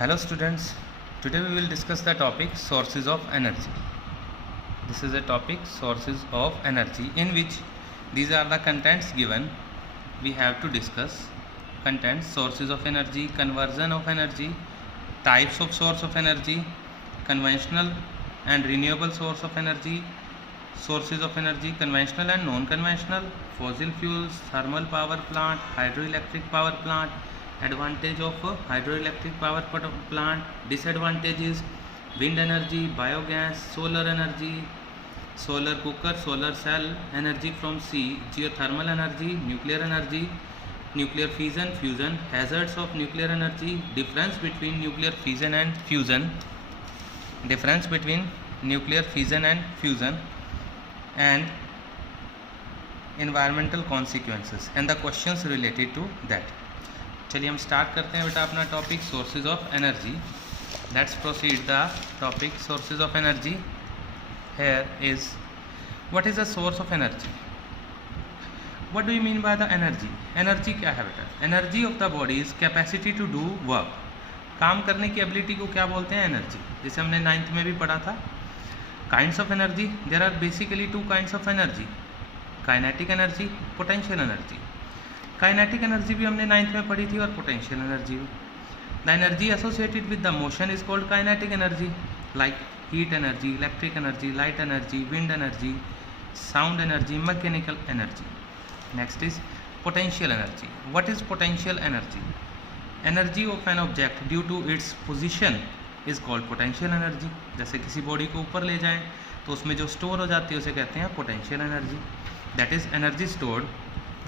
Hello students, today we will discuss the topic sources of energy. This is a topic sources of energy in which these are the contents given. We have to discuss contents, sources of energy, conversion of energy, types of source of energy, conventional and renewable source of energy, sources of energy, conventional and non-conventional, fossil fuels, thermal power plant, hydroelectric power plant, advantage of hydroelectric power plant, disadvantages, wind energy, biogas, solar energy, solar cooker, solar cell, energy from sea, geothermal energy, nuclear fusion, hazards of nuclear energy, difference between nuclear fission and fusion, and environmental consequences and the questions related to that. चलिए हम start करते हैं बेटा अपना topic sources of energy. Let's proceed the topic sources of energy. Here is what is the source of energy. What do you mean by the energy. Energy क्या है बेटा. Energy of the body is capacity to do work. काम करने की ability को क्या बोलते हैं. एनर्जी. जैसे हमने 9th में भी पढ़ा था. Kinds of energy. There are basically 2 kinds of energy. Kinetic energy, potential energy. Kinetic energy भी हमने 9th में पढ़ी थी और पोटेंशियल एनर्जी भी. The energy associated with the motion is called kinetic energy, like heat energy, electric energy, light energy, wind energy, sound energy, mechanical energy. Next is potential energy. What is potential energy. Energy of an object due to its position is called potential energy. जैसे किसी body को ऊपर ले जाएं तो उसमें जो store हो जाती है उसे कहते हैं potential energy. That is energy stored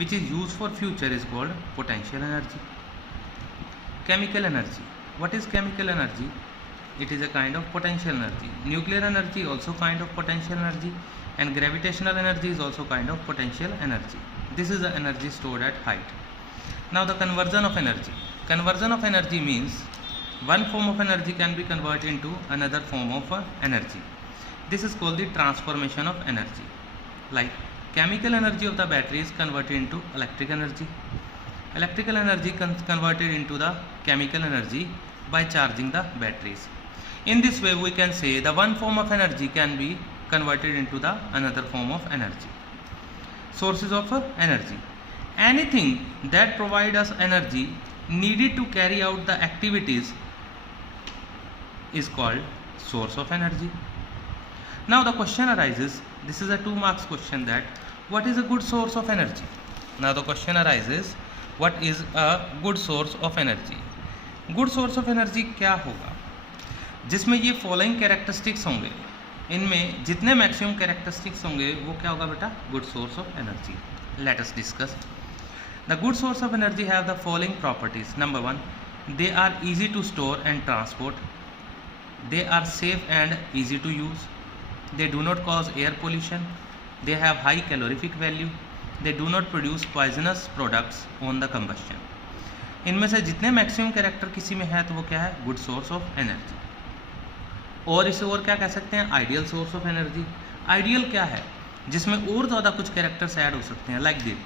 which is used for future is called potential energy. Chemical energy. What is chemical energy? It is a kind of potential energy. Nuclear energy also kind of potential energy, and gravitational energy is also kind of potential energy. This is the energy stored at height. Now the conversion of energy. Conversion of energy means one form of energy can be converted into another form of energy. This is called the transformation of energy. Like chemical energy of the battery is converted into electric energy. Electrical energy converted into the chemical energy by charging the batteries. In this way we can say the one form of energy can be converted into the another form of energy. Sources of energy. Anything that provide us energy needed to carry out the activities is called source of energy. Now the question arises, this is a 2 marks question, that what is a good source of energy. Now the question arises, what is a good source of energy. Good source of energy क्या होगा जिसमें ये following characteristics होंगे. इनमें जितने maximum characteristics होंगे वो क्या होगा बेटा. Good source of energy. Let us discuss. The good source of energy have the following properties. Number 1, they are easy to store and transport. They are safe and easy to use. They do not cause air pollution. They have high calorific value. They do not produce poisonous products on the combustion. इनमें से जितने maximum character किसी में है तो वो क्या है. Good source of energy. और इसे और क्या कह सकते हैं. Ideal source of energy. Ideal क्या है जिसमें और ज़्यादा कुछ कैरेक्टर्स ऐड हो सकते हैं. Like this.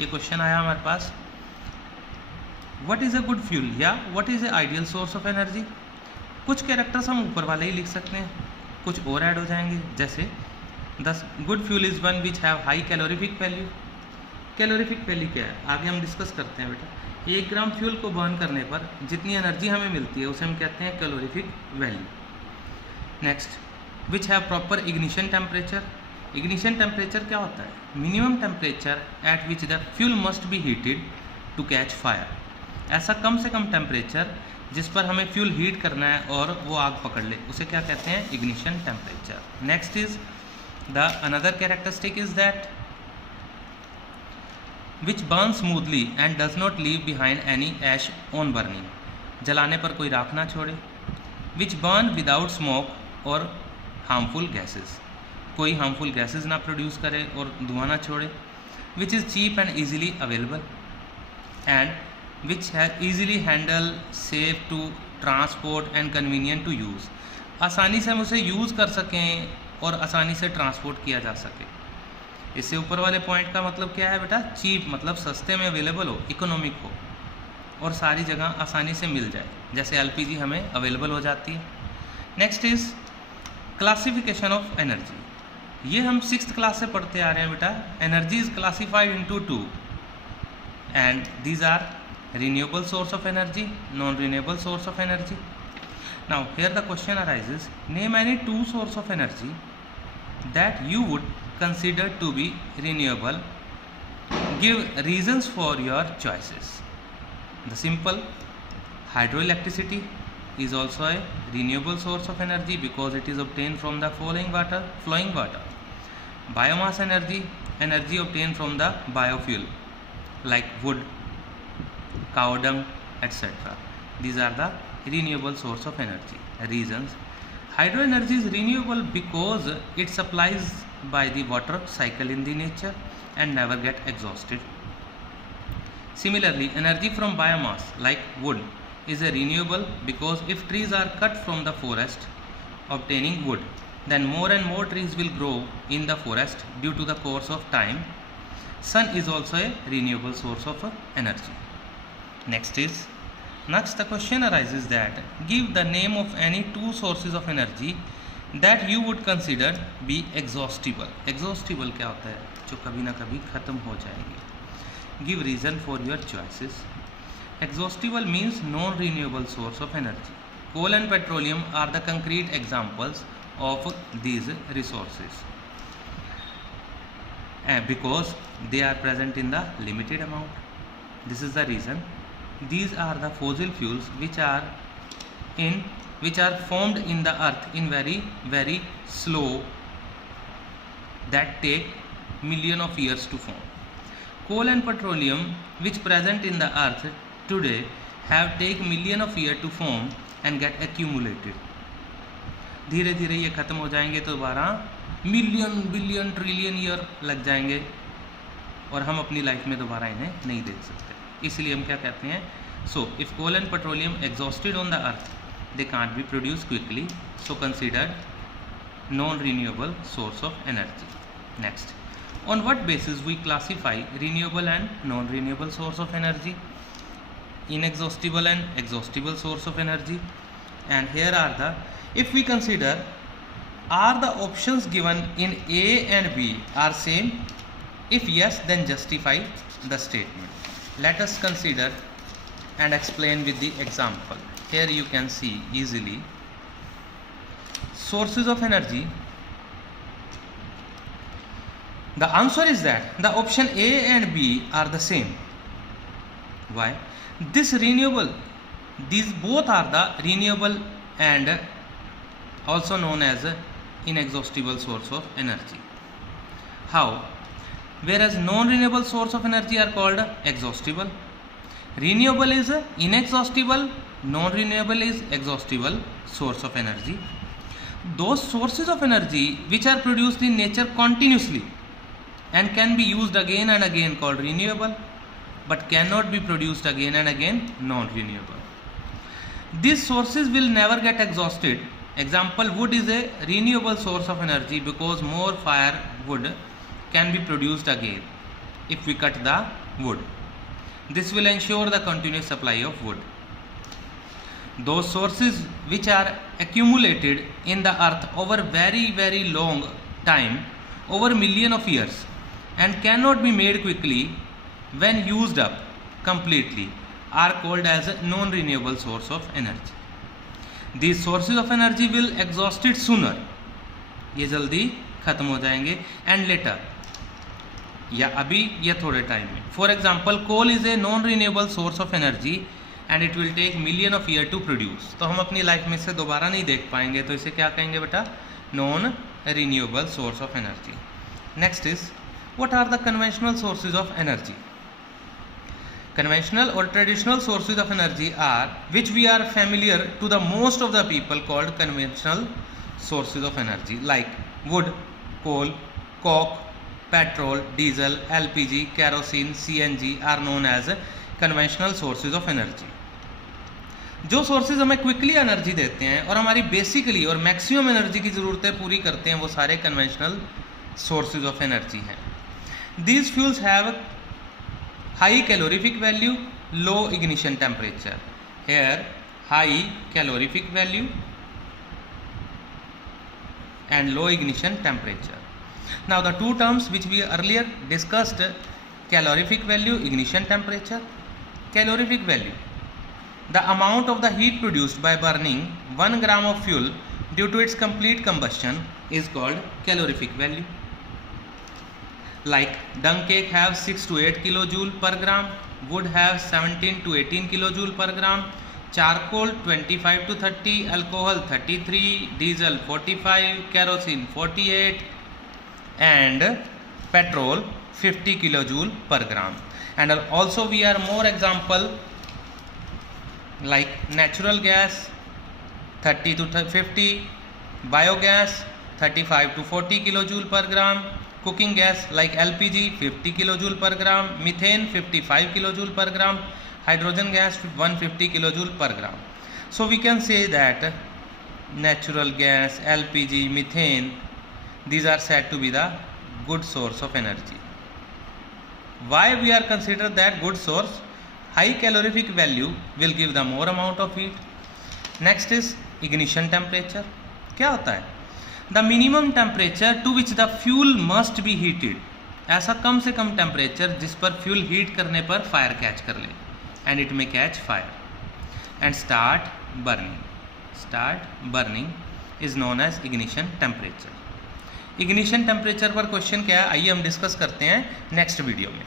ये क्वेश्चन आया हमारे पास. What is a good fuel या what is a ideal source of energy. कुछ कैरेक्टर्स हम ऊपर वाले ही लिख सकते हैं, कुछ और ऐड हो जाएंगे. जैसे the good fuel is one which have high calorific value. Calorific value क्या है आगे हम डिस्कस करते हैं बेटा. 1 ग्राम फ्यूल को बर्न करने पर जितनी एनर्जी हमें मिलती है उसे हम कहते हैं calorific value. Next, which have proper ignition temperature. Ignition temperature क्या होता है. Minimum temperature at which the fuel must be heated to catch fire. ऐसा कम से कम टेम्परेचर जिस पर हमें फ्यूल हीट करना है और वो आग पकड़ ले उसे क्या कहते हैं. Ignition temperature. Next is the another characteristic is that which burn smoothly and does not leave behind any ash on burning. जलाने पर कोई राख ना छोड़े. विच बर्न विदाउट स्मोक और हार्मफुल गैसेस. कोई हार्मफुल गैसेस ना प्रोड्यूस करे और धुआं ना छोड़े. Which is cheap and easily available and which है easily handle, safe to transport and convenient to use. आसानी से हम उसे यूज़ कर सकें और आसानी से ट्रांसपोर्ट किया जा सके. इससे ऊपर वाले पॉइंट का मतलब क्या है बेटा. चीप मतलब सस्ते में अवेलेबल हो, इकोनॉमिक हो. और सारी जगह आसानी से मिल जाए, जैसे एलपीजी हमें अवेलेबल हो जाती है। Next is classification of energy. ये हम 6th क्लास से पढ़ते आ रहे हैं बेटा। Energy is classified into 2 and these are renewable source of energy, non-renewable source of energy. Now here the question arises, name any 2 source of energy that you would consider to be renewable. Give reasons for your choices. The simple hydroelectricity is also a renewable source of energy because it is obtained from the flowing water. Biomass energy obtained from the biofuel like wood, cow dung, etc. These are the renewable source of energy. Reasons: hydro energy is renewable because it supplies by the water cycle in the nature and never get exhausted. Similarly, energy from biomass like wood is a renewable because if trees are cut from the forest obtaining wood, then more and more trees will grow in the forest due to the course of time. Sun is also a renewable source of energy. Next the question arises that give the name of any 2 sources of energy that you would consider be exhaustible. Exhaustible क्या होता है? जो कभी ना कभी खत्म हो जाएगी. Give reason for your choices. Exhaustible means non-renewable source of energy. Coal and petroleum are the concrete examples of these resources because they are present in the limited amount. This is the reason. These are the fossil fuels which are formed in the earth in very very slow, that take million of years to form. Coal and petroleum which present in the earth today have take million of years to form and get accumulated. धीरे धीरे ये खत्म हो जाएंगे तो दोबारा million billion trillion year लग जाएंगे और हम अपनी लाइफ में दोबारा इन्हें नहीं देख सकते. इसलिए हम क्या कहते हैं, so if coal and petroleum exhausted on the earth they can't be produce quickly, so considered non renewable source of energy. Next, on what basis we classify renewable and non renewable source of energy, inexhaustible and exhaustible source of energy. And here are the, if we consider, are the options given in A and B are same? If yes, then justify the statement. Let us consider and explain with the example. Here you can see easily sources of energy. The answer is that the option A and B are the same. Why? This renewable, these both are the renewable and also known as inexhaustible source of energy. How? Whereas non-renewable source of energy are called exhaustible. Renewable is inexhaustible, non-renewable is exhaustible source of energy. Those sources of energy which are produced in nature continuously and can be used again and again called renewable, but cannot be produced again and again non-renewable. These sources will never get exhausted. Example, wood is a renewable source of energy because more firewood can be produced again if we cut the wood. This will ensure the continuous supply of wood. Those sources which are accumulated in the earth over very very long time, over million of years, and cannot be made quickly when used up completely, are called as a non-renewable source of energy. These sources of energy will exhausted sooner, ये जल्दी खत्म हो जाएंगे, and later, या अभी या थोड़े time में. For example, coal is a non renewable source of energy and it will take million of year to produce. तो हम अपनी लाइफ में इसे दोबारा नहीं देख पाएंगे, तो इसे क्या कहेंगे बेटा, non renewable source of energy. Next is, what are the conventional sources of energy. Conventional or traditional sources of energy are, which we are familiar to the most of the people, called conventional sources of energy, like wood, coal, coke, petrol, diesel, LPG, kerosene, CNG are known as conventional sources of energy. जो sources हमें quickly energy देते हैं और हमारी basically और maximum energy की ज़रूरतें पूरी करते हैं, वो सारे कन्वेंशनल सोर्सेज ऑफ एनर्जी हैं. These fuels have high calorific value low ignition temperature. Here high calorific value and low ignition temperature. Now the two terms which we earlier discussed, calorific value, ignition temperature. Calorific value, the amount of the heat produced by burning 1 gram of fuel due to its complete combustion is called calorific value. Like dung cake have 6 to 8 kilojoule per gram, wood have 17 to 18 kilojoule per gram, charcoal 25 to 30, alcohol 33, diesel 45, kerosene 48 and petrol 50 kilojoule per gram. And also we are more example like natural gas 30 to 50, biogas 35 to 40 kilojoule per gram, cooking gas like LPG 50 kilojoule per gram, methane 55 kilojoule per gram, hydrogen gas 150 kilojoule per gram. So we can say that natural gas, LPG, methane, these are said to be the good source of energy. Why we are considered that good source? High calorific value will give the more amount of heat. Next is ignition temperature. क्या होता है? The minimum temperature to which the fuel must be heated. ऐसा कम से कम temperature जिस पर fuel heat करने पर फायर कैच कर ले, and it may catch fire and start burning is known as ignition temperature. Ignition temperature पर क्वेश्चन क्या है, आइए हम डिस्कस करते हैं नेक्स्ट वीडियो में.